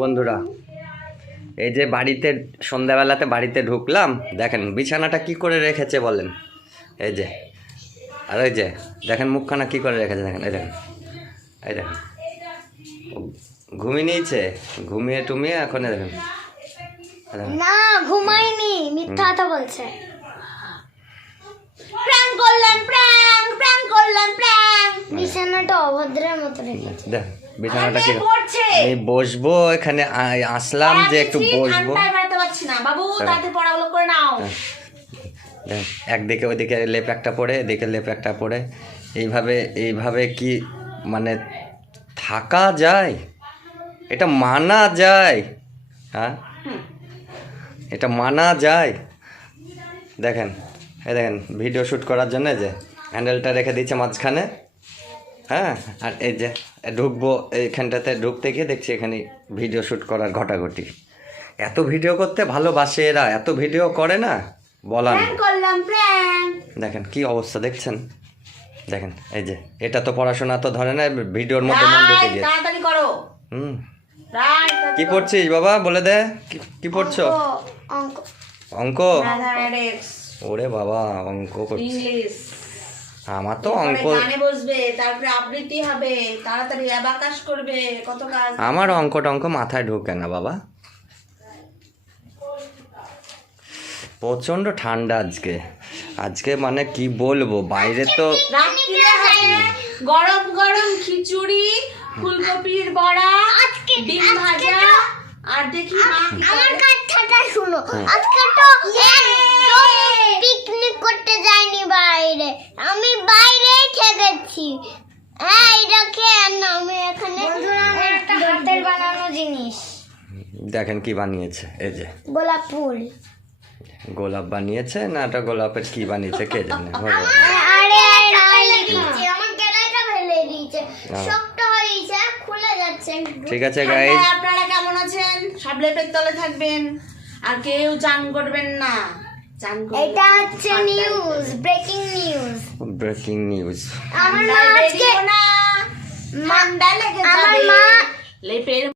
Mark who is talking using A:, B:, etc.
A: বন্ধুরা এই যে বাড়িতে সন্ধ্যাবেলাতে বাড়িতে ঢুকলাম দেখেন বিছানাটা কি করে রেখেছে বলেন? এই যে আর ওই যে দেখেন মুখখানা কি করে রেখেছে দেখেন এই দেখেন এই দেখেন। ঘুমিয়ে নিয়েছে ঘুমিয়ে টুমিয়ে এখন দেখেন
B: না ঘুমাইনি মিথ্যা কথা বলছে। প্র্যাঙ্ক করলাম প্র্যাঙ্ক প্র্যাঙ্ক করলাম প্র্যাঙ্ক। বিছানাটা অভদ্রের মতো রেখেছে।
A: দেখ। বিছানাটা কি? আমি বসবো এখানে আসলাম যে একটু বসবো।
C: বাবু পড়াগুলো করে নাও।
A: একদিকে ওইদিকে লেপ একটা পড়ে এদিকে লেপ একটা পড়ে। এইভাবে এইভাবে কি মানে থাকা যায়? এটা মানা যায়। হ্যাঁ? এটা মানা যায়। দেখেন এই দেখেন ভিডিও শ্যুট করার জন্য যে হ্যান্ডেলটা রেখে দিয়েছে মাঝখানে। হ্যাঁ আর এই যে ঢুকবো এইখানটাতে ঢুকতে গিয়ে দেখছি এখানে ভিডিও শ্যুট করার ঘটাঘটি। এত ভিডিও করতে ভালোবাসে এরা এত ভিডিও করে না? বলার দেখেন কি অবস্থা দেখছেন? দেখেন এই যে এটা তো পড়াশোনা তো ধরে না ভিডিওর মধ্যে মন ঢুকে গিয়ে হুম। কি পড়ছিস বাবা বলে দে। কি- পড়ছো?
B: অঙ্ক।
A: ওরে বাবা অঙ্ক করছি
C: ইংলিশ
A: আমার তো অঙ্ক
C: গানে বসবে তারপরে আবৃত্তি হবে তাড়াতাড়ি অ্যাবাকাশ করবে কত কাজ।
A: আমার অঙ্ক টঙ্ক মাথায় ঢোকে না বাবা। প্রচণ্ড ঠান্ডা আজকে। আজকে মানে কি বলব বাইরে তো
C: গরম গরম খিচুড়ি ফুলকপির বড়া ডিম ভাজা আর দেখি
B: আমার। কথাটা শুনো। আজকে তো একদম পিকনিক করতে যাইনি বাইরে আমি বাইরেই থেকেছি হ্যাঁ এটা খেয়ে না আমি এখানে একটা হাতের বানানো জিনিস
A: দেখেন কি বানিয়েছে এই যে।
B: গোলাপ ফুল।
A: গোলাপ বানিয়েছে না এটা গোলাপের কি বানিয়েছে কে জানে হ্যাঁ। ঠিক আছে
C: আপনারা কেমন আছেন? সব লেপের তলে থাকবেন আর কেউ চান করবেন না।
B: এটা হচ্ছে news breaking news
A: breaking news
B: আমার মা আজকে
C: ঠান্ডা
B: আমার মা-
C: লেপের